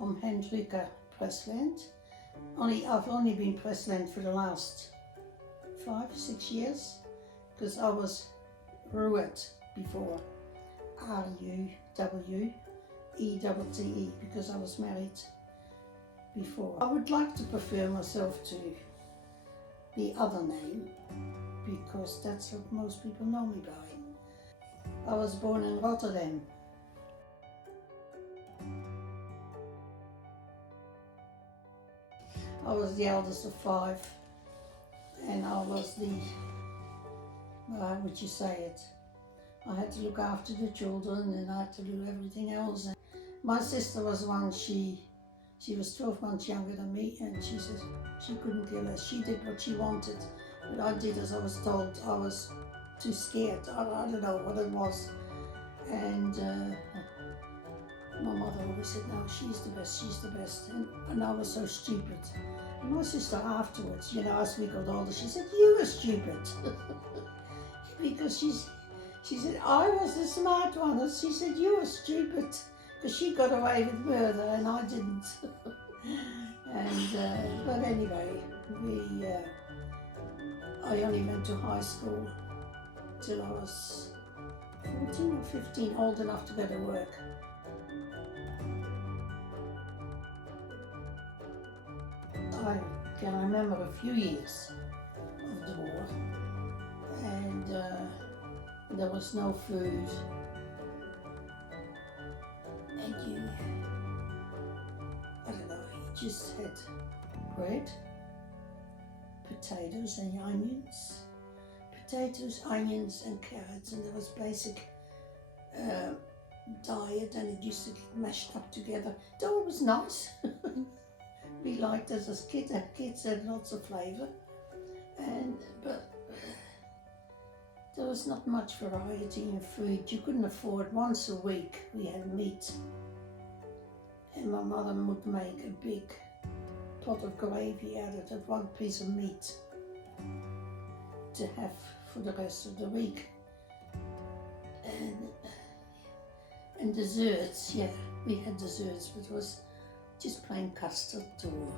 I'm Hendrika Presland. I've only been Presland for the last 5-6 years because I was Ruet before, R-U-W-E-T-T-E, because I was married before. I would like to prefer myself to the other name because that's what most people know me by. I was born in Rotterdam. I was the eldest of 5 and I was how would you say it? I had to look after the children and I had to do everything else. And my sister was one, she was 12 months younger than me, and she said she couldn't care less. She did what she wanted, but I did as I was told. I was too scared. I don't know what it was. And my mother always said, no, she's the best, she's the best. And I was so stupid. And my sister afterwards, as we got older, she said, you were stupid. Because she said, I was the smart one. And she said, you were stupid. Because she got away with murder and I didn't. But anyway, I only went to high school till I was 14 or 15, old enough to go to work. I can remember a few years of the war, and there was no food, and I don't know, you just had bread, potatoes and onions, and carrots, and there was basic diet, and it used to get mashed up together. Though it was nice. We liked it as kids. Kids had lots of flavour, but there was not much variety in food. You couldn't afford. Once a week we had meat, and my mother would make a big pot of gravy out of that one piece of meat to have for the rest of the week. And desserts, yeah, we had desserts, but it was just plain custard or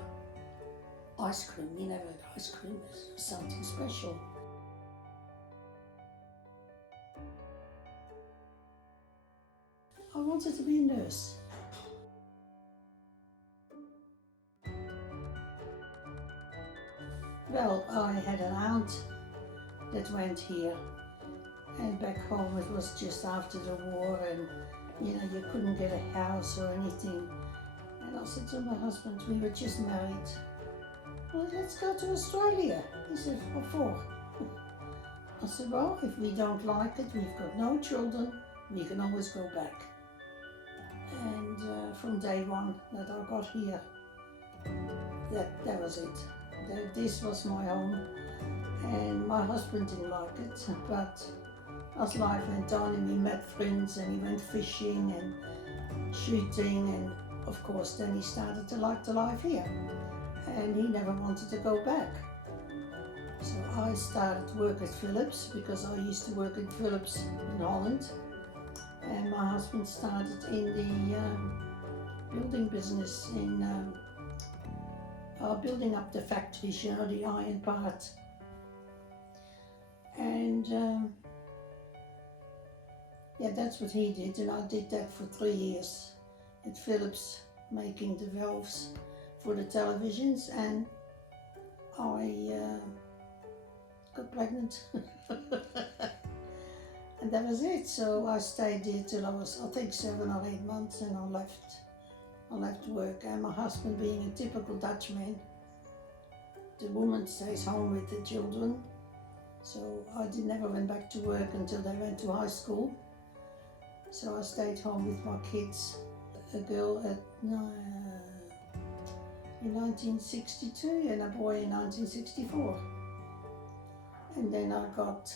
ice cream. You never had ice cream, it was something special. I wanted to be a nurse. Well, I had an aunt that went here, and back home it was just after the war, and you couldn't get a house or anything. And I said to my husband, we were just married, well, let's go to Australia. He said, what for? I said, well, if we don't like it, we've got no children, we can always go back. And from day one that I got here, that was it. This was my home. And my husband didn't like it, but as life went on and we met friends and we went fishing and shooting, and of course then he started to like the life here, and he never wanted to go back. So I started to work at Philips because I used to work at Philips in Holland, and my husband started in the building business in building up the factories, the iron part. And yeah, that's what he did, and I did that for 3 years at Philips, making the valves for the televisions, and I got pregnant. And that was it. So I stayed there till I was, I think, 7 or 8 months, and I left work. And my husband, being a typical Dutchman, the woman stays home with the children. So I never went back to work until they went to high school. So I stayed home with my kids. A girl in 1962 and a boy in 1964. And then I got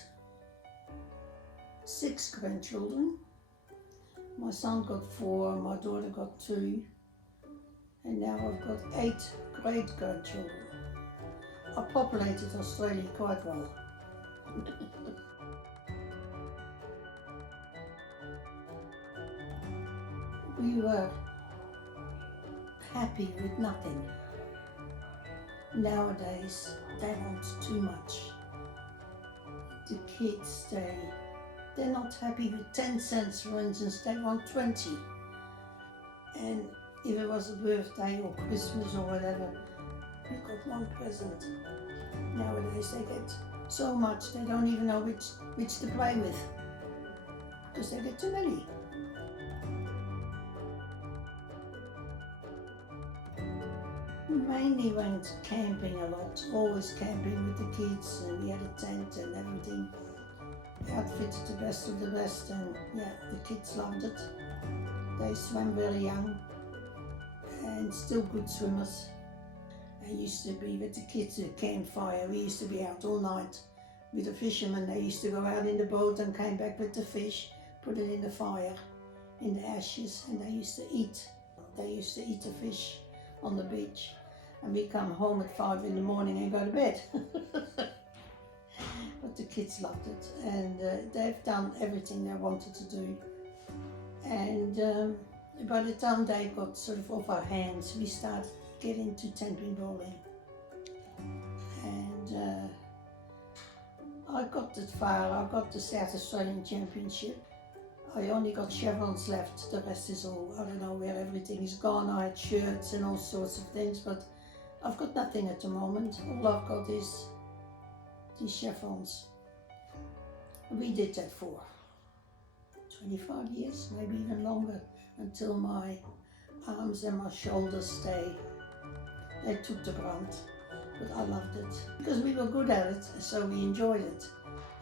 6 grandchildren. My son got 4, my daughter got 2, and now I've got 8 great-grandchildren. I populated Australia quite well. We were happy with nothing. Nowadays, they want too much. The kids, they're not happy with 10 cents, for instance, they want 20. And if it was a birthday or Christmas or whatever, we got one present. Nowadays they get so much they don't even know which to play with, because they get too many. Mainly went camping a lot, always camping with the kids, and we had a tent and everything. We outfitted the best of the best, and yeah, the kids loved it. They swam very young and still good swimmers. I used to be with the kids at campfire. We used to be out all night with the fishermen. They used to go out in the boat and came back with the fish, put it in the fire, in the ashes, and they used to eat. They used to eat the fish on the beach. And we come home at 5 in the morning and go to bed. But the kids loved it, and they've done everything they wanted to do. And by the time they got sort of off our hands, we started getting to 10-pin bowling. And I got as far, I got the South Australian Championship. I only got chevrons left, the rest is all, I don't know where everything is gone. I had shirts and all sorts of things, but I've got nothing at the moment. All I've got is these chevrons. We did that for 25 years, maybe even longer, until my arms and my shoulders they took the brunt. But I loved it because we were good at it, so we enjoyed it.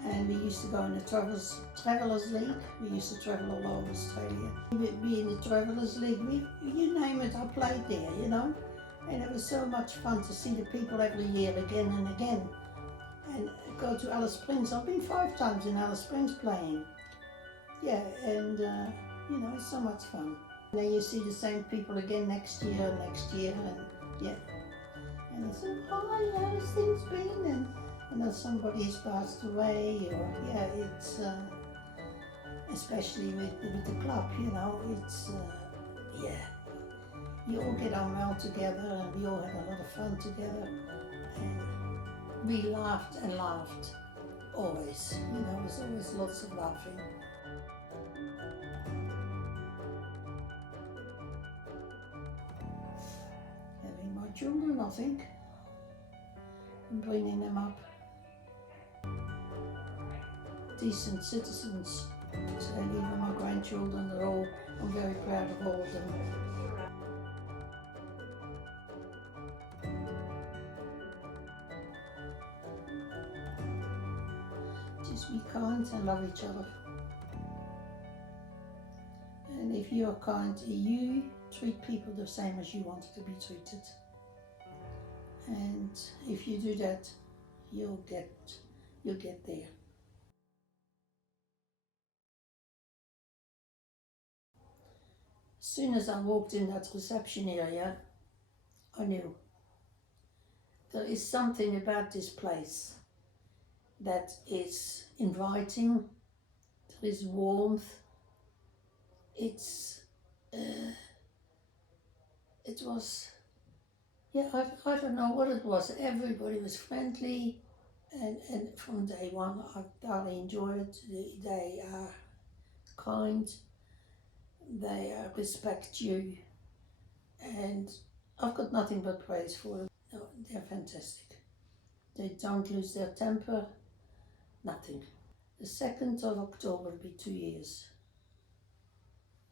And we used to go in the Travelers League. We used to travel all over Australia. Be in the Travelers League, you name it, I played there, you know. And it was so much fun to see the people every year again and again. And go to Alice Springs. I've been 5 times in Alice Springs playing. Yeah, and you know, it's so much fun. And then you see the same people again next year, and yeah. And they say, hi, how's things been? And then somebody has passed away, or yeah, it's especially with the club, you know, it's yeah. You all get on well together, and we all had a lot of fun together, and we laughed and laughed, always, you know, there's always lots of laughing. Having my children, I think, and bringing them up decent citizens. So even my grandchildren, I'm very proud of all of them. Just be kind and love each other. And if you're kind, you treat people the same as you wanted to be treated. And if you do that, you'll get there. As soon as I walked in that reception area, I knew there is something about this place that is inviting. There is warmth. It was, yeah, I don't know what it was. Everybody was friendly, and from day one I thoroughly enjoyed it. They are kind, they respect you, and I've got nothing but praise for them. No, they're fantastic. They don't lose their temper, nothing. The 2nd of October will be 2 years.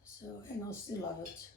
So, and I still love it.